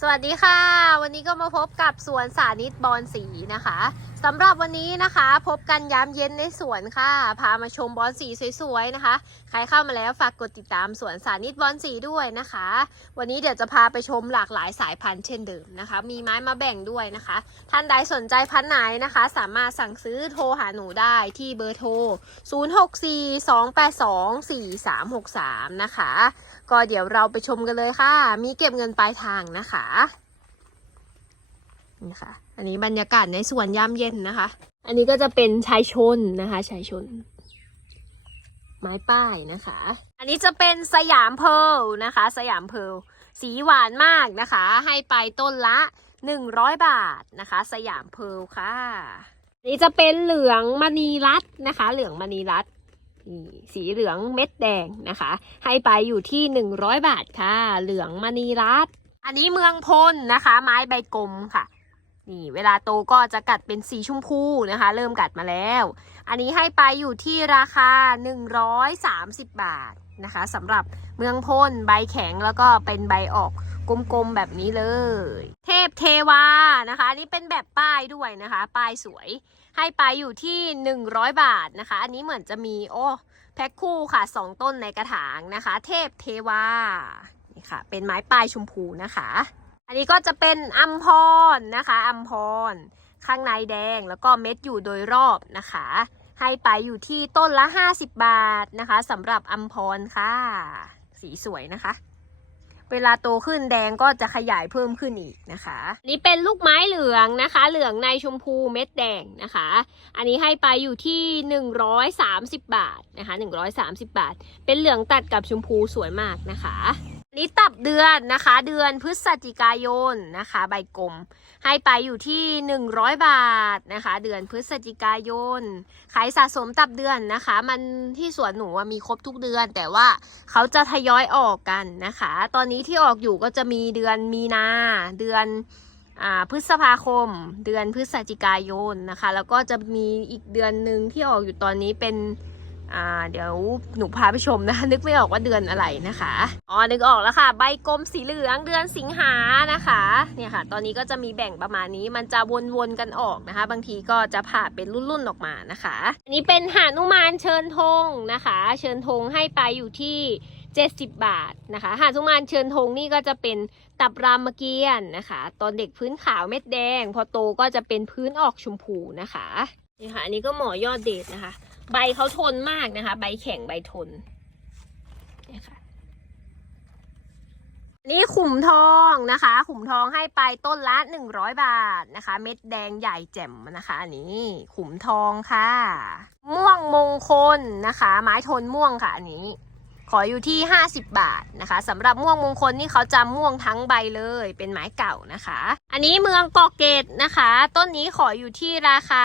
สวัสดีค่ะ วันนี้ก็มาพบกับสวนสานิตบอนสีนะคะสำหรับวันนี้นะคะ พบกันยามเย็นในสวนค่ะ พามาชมบอนสีสวยๆนะคะ ใครเข้ามาแล้วฝากกดติดตามสวนสานิตบอนสีด้วยนะคะ วันนี้เดี๋ยวจะพาไปชมหลากหลายสายพันธุ์เช่นเดิมนะคะ มีไม้มาแบ่งด้วยนะคะ ท่านใดสนใจพันธุ์ไหนนะคะ สามารถสั่งซื้อโทรหาหนูได้ที่เบอร์โทร 0642824363 นะคะ ก็เดี๋ยวเราไปชมกันเลยค่ะ มีเก็บเงินปลายทางนะคะนี่ค่ะ อันนี้บรรยากาศในสวนยามเย็นนะคะ อันนี้ก็จะเป็นชายชนนะคะชายชน ไม้ป้ายนะคะ อันนี้จะเป็นสยามเพลนะคะ สยามเพลสีหวานมากนะคะ ให้ไปต้นละ 100 บาทนะคะ สยามเพลค่ะอันนี้จะเป็นเหลืองมณีรัตน์นะคะ เหลืองมณีรัต นี่สีเหลืองเม็ดแดงนะคะ ให้ไปอยู่ที่ 100 บาทค่ะ เหลืองมณีรัตอันนี้เมืองพลนะคะ ไม้ใบกลมค่ะนี่ เวลาโตก็จะกัดเป็นสีชมพูนะคะ เริ่มกัดมาแล้ว อันนี้ให้ไปอยู่ที่ราคา 130 บาทนะคะสำหรับเมืองพลใบแข็งแล้วก็เป็นใบออก กลมๆแบบนี้เลย เทพเทวานะคะนนี้เป็นแบบป้ายด้วยนะคะ ป้ายสวย ให้ไปอยู่ที่ 100 บาทนะคะ อันนี้เหมือนจะมีโอ้แพ็คคู่ค่ะ 2 ต้นในกระถางนะคะ เทพเทวานี่ค่ะ เป็นไม้ปลายชมพูนะคะ อันนี้ก็จะเป็นอัมพรนะคะอัมพรข้างในแดงแล้วก็เม็ดอยู่โดยรอบนะคะ ให้ไปอยู่ที่ต้นละ 50 บาทนะคะสำหรับอัมพรค่ะ สีสวยนะคะ เวลาโตขึ้นแดงก็จะขยายเพิ่มขึ้นอีกนะคะนนี่เป็นลูกไม้เหลืองนะคะ เหลืองในชมพูเม็ดแดงนะคะ อันนี้ให้ไปอยู่ที่ 130 บาทนะคะ 130 บาท เป็นเหลืองตัดกับชมพูสวยมากนะคะ อันนี้ตับเดือนนะคะ เดือนพฤศจิกายนนะคะ ใบกลม ให้ไปอยู่ที่ 100 บาทนะคะ เดือนพฤศจิกายนขายสะสมตับเดือนนะคะ มันที่สวนหนูมีครบทุกเดือน แต่ว่าเขาจะทยอยออกกันนะคะ ตอนนี้ที่ออกอยู่ก็จะมีเดือนมีนาเดือนอ่าพฤษภาคม เดือนพฤศจิกายนนะคะ แล้วก็จะมีอีกเดือนหนึ่งที่ออกอยู่ตอนนี้เป็น อ่าเดี๋ยวหนูพาไปชมนะ นึกไม่ออกว่าเดือนอะไรนะคะอ๋อนึกออกแล้วค่ะ ใบกลมสีเหลืองเดือนสิงหานะคะ เนี่ยค่ะ ตอนนี้ก็จะมีแบ่งประมาณนี้มันจะวนๆกันออกนะคะ บางทีก็จะผ่าเป็นรุ่นๆออกมานะคะ อันนี้เป็นหานุมานเชิญธงนะคะ เชิญธงให้ไปอยู่ที่70 บาทนะคะ หานุมานเชิญธงนี่ก็จะเป็นตับรามเกียรตินะคะ ตอนเด็กพื้นขาวเม็ดแดง พอโตก็จะเป็นพื้นออกชมพูนะคะ นี่ค่ะ อันนี้ก็หมอยอดเดชนะคะ ใบเขาทนมากนะคะ ใบแข็งใบทนนี่ค่ะนี่ขุมทองนะคะ ขุมทองให้ไปต้นละหนึ่งร้อยบาทนะคะ เม็ดแดงใหญ่แจ่มนะคะอันนี้ขุมทองค่ะ ม่วงมงคลนะคะ ไม้ทนม่วงค่ะอันนี้ ขออยู่ที่ 50 บาทนะคะสำหรับม่วงมงคลนี่เขาจะม่วงทั้งใบเลยเป็นไม้เก่านะคะ อันนี้เมืองกอกเกตนะคะ ต้นนี้ขออยู่ที่ราคา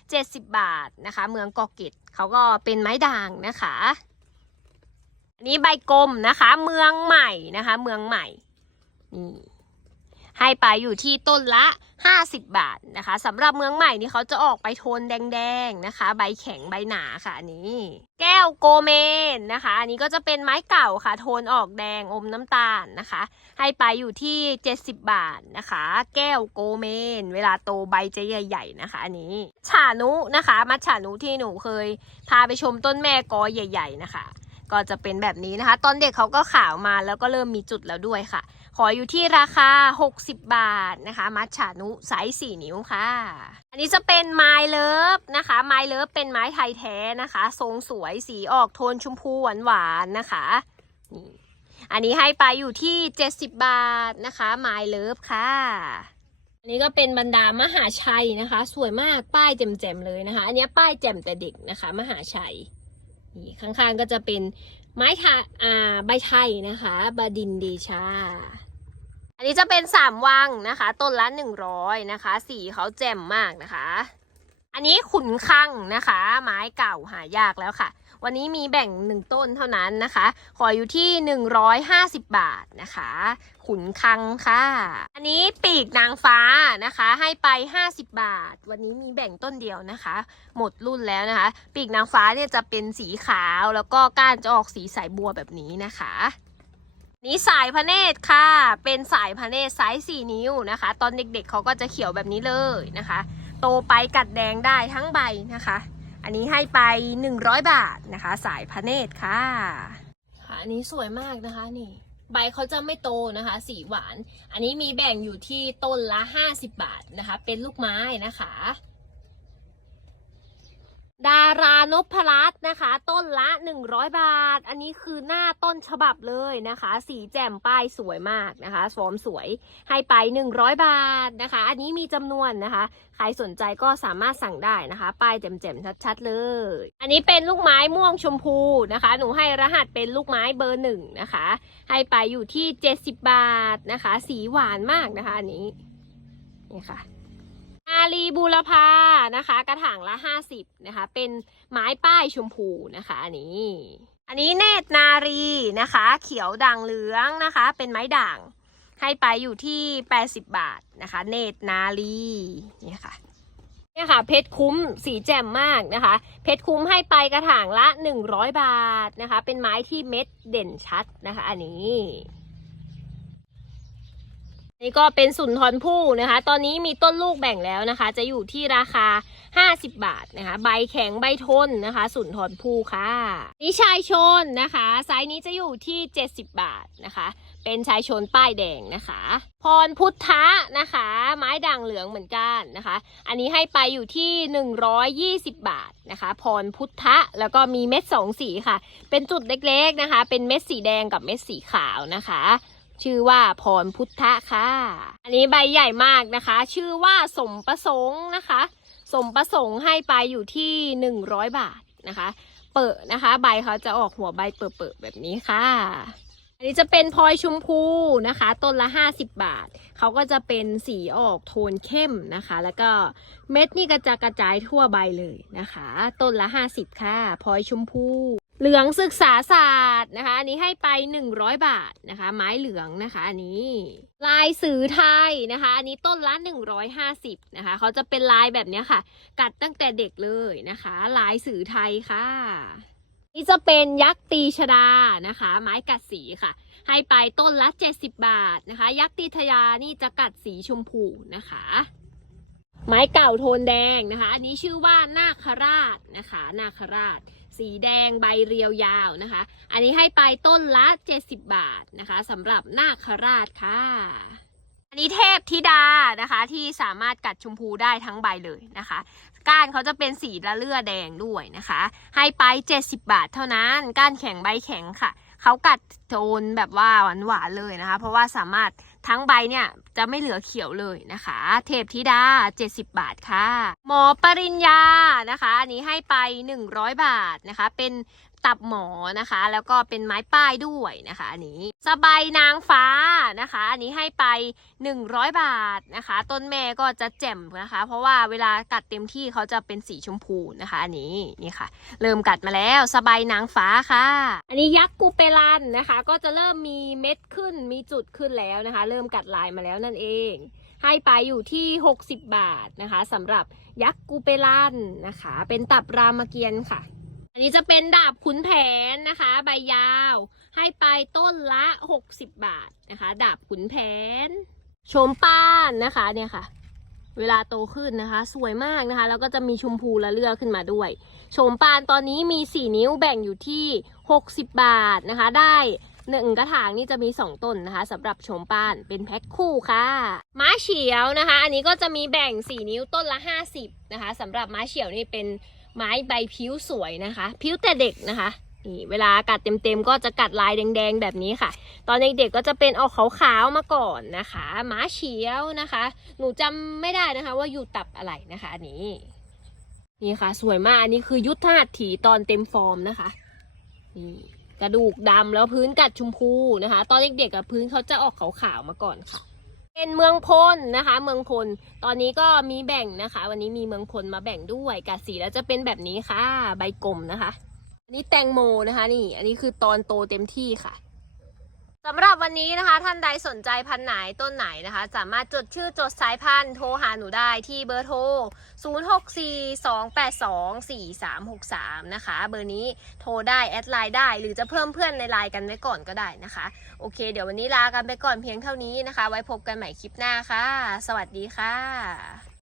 70 บาทนะคะ เมืองกอกเกตเขาก็เป็นไม้ด่างนะคะอันนี้ใบกลมนะคะ เมืองใหม่นะคะ เมืองใหม่นี่ ให้ไปอยู่ที่ต้นละ 50 บาทนะคะสำหรับเมืองใหม่นี่เขาจะออกไปโทนแดงๆนะคะ ใบแข็งใบหนาค่ะอันนี้ แก้วโกเมนนะคะ อันนี้ก็จะเป็นไม้เก่าค่ะ โทนออกแดงอมน้ำตาลนะคะ ให้ไปอยู่ที่ 70 บาทนะคะ แก้วโกเมน เวลาโตใบจะใหญ่ ๆ นะคะ อันนี้ฉานุนะคะมัดฉานุที่หนูเคย พาไปชมต้นแม่กอใหญ่ ๆ นะคะ ก็จะเป็นแบบนี้นะคะ ตอนเด็กเขาก็ขาวมาแล้วก็เริ่มมีจุดแล้วด้วยค่ะ ขออยู่ที่ราคา 60 บาทนะคะ มัดฉานุไซส์4นิ้วค่ะ อันนี้จะเป็นไม้เลิฟนะคะไม้เลิฟเป็นไม้ไทยแท้นะคะ ทรงสวยสีออกโทนชมพูหวานๆนะคะนี่อันนี้ให้ไปอยู่ที่ 70 บาทนะคะไม้เลิฟค่ะอันนี้ก็เป็นบรรดามหาชัยนะคะ สวยมากป้ายแจ่มๆเลยนะคะ อันนี้ป้ายแจ่มแต่เด็กนะคะ มหาชัยนี่ข้างๆก็จะเป็นไม้ทาอ่าใบไทยนะคะ บดินทร์เดชา อันนี้จะเป็นสามวังนะคะ ต้นละหนึ่งร้อยนะคะ สีเขาแจ่มมากนะคะ อันนี้ขุนคังนะคะ ไม้เก่าหายากแล้วค่ะ วันนี้มีแบ่งหนึ่งต้นเท่านั้นนะคะ ขออยู่ที่150บาทนะคะ ขุนคังค่ะ อันนี้ปีกนางฟ้านะคะ ให้ไป50บาท วันนี้มีแบ่งต้นเดียวนะคะ หมดรุ่นแล้วนะคะ ปีกนางฟ้าเนี่ยจะเป็นสีขาวแล้วก็ก้านจะออกสีสายบัวแบบนี้นะคะ นี่สายพระเนตรค่ะ เป็นสายพระเนตรไซส์4นิ้วนะคะ ตอนเด็กๆเขาก็จะเขียวแบบนี้เลยนะคะ โตไปกัดแดงได้ทั้งใบนะคะ อันนี้ให้ไป 100 บาทนะคะ สายพระเนตรค่ะค่ะอันนี้สวยมากนะคะนี่ใบเขาจะไม่โตนะคะ สีหวาน อันนี้มีแบ่งอยู่ที่ต้นละ 50 บาทนะคะ เป็นลูกไม้นะคะ ดารานพรัตน์นะคะ ต้นละ 100 บาท อันนี้คือหน้าต้นฉบับเลยนะคะ สีแจ่มป้ายสวยมากนะคะฟอร์มสวยให้ไป 100 บาทนะคะ อันนี้มีจำนวนนะคะ ใครสนใจก็สามารถสั่งได้นะคะ ป้ายแจ่มๆชัดๆเลย อันนี้เป็นลูกไม้ม่วงชมพูนะคะ หนูให้รหัสเป็นลูกไม้เบอร์หนึ่งนะคะ ให้ไปอยู่ที่ 70 บาทนะคะ สีหวานมากนะคะอันนี้นี่ค่ะ อารีบูรพานะคะ กระถางละ50นะคะ เป็นไม้ป้ายชมพูนะคะอันนี้ อันนี้เนตรนารีนะคะ เขียวด่างเหลืองนะคะ เป็นไม้ด่างให้ไปอยู่ที่ 80 บาทนะคะ เนตรนารีเนี่ยค่ะเนี่ยค่ะเพชรคุ้มสีแจ่มมากนะคะ เพชรคุ้มให้ไปกระถางละ 100 บาทนะคะ เป็นไม้ที่เม็ดเด่นชัดนะคะ อันนี้ นี่ก็เป็นสุนทรภู่นะคะ ตอนนี้มีต้นลูกแบ่งแล้วนะคะ จะอยู่ที่ราคา 50 บาทนะคะ ใบแข็งใบทนนะคะ สุนทรภู่ค่ะ นี่ชายชนนะคะไซส์นี้จะอยู่ที่ 70 บาทนะคะ เป็นชายชนป้ายแดงนะคะ พรพุทธะนะคะ ไม้ด่างเหลืองเหมือนกันนะคะ อันนี้ให้ไปอยู่ที่ 120 บาทนะคะ พรพุทธะแล้วก็มีเม็ดสองสีค่ะ เป็นจุดเล็กๆนะคะ เป็นเม็ดสีแดงกับเม็ดสีขาวนะคะ ชื่อว่าพรพุทธะค่ะ อันนี้ใบใหญ่มากนะคะ ชื่อว่าสมประสงค์นะคะ สมประสงค์ให้ไปอยู่ที่100บาทนะคะ เปิดนะคะ ใบเขาจะออกหัวใบเปิดๆแบบนี้ค่ะ อันนี้จะเป็นพลอยชมพูนะคะ ต้นละ50บาท เขาก็จะเป็นสีออกโทนเข้มนะคะ แล้วก็เม็ดนี่ก็จะกระจายทั่วใบเลยนะคะ ต้นละ50ค่ะพลอยชมพู เหลืองศึกษาศาสตร์นะคะ อันนี้ให้ไป 100 บาทนะคะ ไม้เหลืองนะคะ อันนี้ ลายสื่อไทยนะคะ อันนี้ต้นละ150นะคะ เขาจะเป็นลายแบบนี้ค่ะ กัดตั้งแต่เด็กเลยนะคะ ลายสื่อไทยค่ะนี่จะเป็นยักษ์ตีชดานะคะ ไม้กัดสีค่ะ ให้ไปต้นละ 70 บาทนะคะ ยักษ์ตีทยานี่จะกัดสีชมพูนะคะ ไม้เก่าโทนแดงนะคะ อันนี้ชื่อว่านาคราชนะคะ นาคราช สีแดงใบเรียวยาวนะคะ อันนี้ให้ไปต้นละ 70 บาทนะคะสำหรับนาคราชค่ะ อันนี้เทพธิดานะคะที่สามารถกัดชมพูได้ทั้งใบเลยนะคะ ก้านเขาจะเป็นสีละเลือแดงด้วยนะคะ ให้ไป 70 บาทเท่านั้น ก้านแข็งใบแข็งค่ะ เขากัดโทนแบบว่าหวานๆเลยนะคะ เพราะว่าสามารถ ทั้งใบเนี่ยจะไม่เหลือเขียวเลยนะคะ เทพธิดา 70 บาทค่ะ หมอปริญญานะคะ อันนี้ให้ไป 100 บาทนะคะ เป็น ตับหมอนะคะ แล้วก็เป็นไม้ป้ายด้วยนะคะอันนี้สบายนางฟ้านะคะ อันนี้ให้ไป 100 บาทนะคะ ต้นแม่ก็จะแจ่มนะคะ เพราะว่าเวลากัดเต็มที่เขาจะเป็นสีชมพูนะคะอันนี้นี่ค่ะ เริ่มกัดมาแล้วสบายนางฟ้าค่ะ อันนี้ยักษ์กูเปรันนะคะ ก็จะเริ่มมีเม็ดขึ้นมีจุดขึ้นแล้วนะคะ เริ่มกัดลายมาแล้วนั่นเองให้ไปอยู่ที่ 60 บาทนะคะสำหรับยักษ์กูเปรันนะคะ เป็นตับรามเกียรติ์ค่ะ อันนี้จะเป็นดาบขุนแผนนะคะ ใบยาว ให้ไปต้นละ 60 บาทนะคะ ดาบขุนแผนชมป้านนะคะเนี่ยค่ะ เวลาโตขึ้นนะคะ สวยมากนะคะ แล้วก็จะมีชมพูละเลือขึ้นมาด้วยโฉมปานตอนนี้มี 4 นิ้วแบ่งอยู่ที่ 60 บาทนะคะ ได้หนึ่งกระถางนี่จะมี 2 ต้นนะคะสำหรับโฉมปานเป็นแพ็คคู่ค่ะม้าเฉียวนะคะ อันนี้ก็จะมีแบ่ง 4 นิ้วต้นละ 50นะคะสำหรับม้าเฉียวนี่เป็น ไม้ใบพิ้วสวยนะคะพิ้วแต่เด็กนะคะนี่เวลากัดเต็มๆ ก็จะกัดลายแดงๆ แบบนี้ค่ะ ตอนเด็กๆ ก็จะเป็นออกขาวๆ มาก่อนนะคะม้าเฉียวนะคะ หนูจำไม่ได้นะคะว่าอยู่ตับอะไรนะคะอันนี้ นี่ค่ะ สวยมาก อันนี้คือยุทธหัตถีตอนเต็มฟอร์มนะคะ นี่กระดูกดำแล้วพื้นกัดชมพูนะคะ ตอนเด็กๆกับพื้นเขาจะออกขาวๆ มาก่อนค่ะ เป็นเมืองพลนะคะ เมืองพล ตอนนี้ก็มีแบ่งนะคะ วันนี้มีเมืองพลมาแบ่งด้วยกับสีแล้วจะเป็นแบบนี้ค่ะ ใบกลมนะคะ อันนี้แตงโมนะคะ นี่ อันนี้คือตอนโตเต็มที่ค่ะ สำหรับวันนี้นะคะท่านใดสนใจพันธุ์ไหนต้นไหนนะคะ สามารถจดชื่อจดสายพันธุ์โทรหาหนูได้ที่เบอร์โทร 0642824363 นะคะ เบอร์นี้โทรได้แอดไลน์ได้หรือจะเพิ่มเพื่อนในไลน์กันไว้ก่อนก็ได้นะคะ โอเค เดี๋ยววันนี้ลากันไปก่อนเพียงเท่านี้นะคะ ไว้พบกันใหม่คลิปหน้าค่ะ สวัสดีค่ะ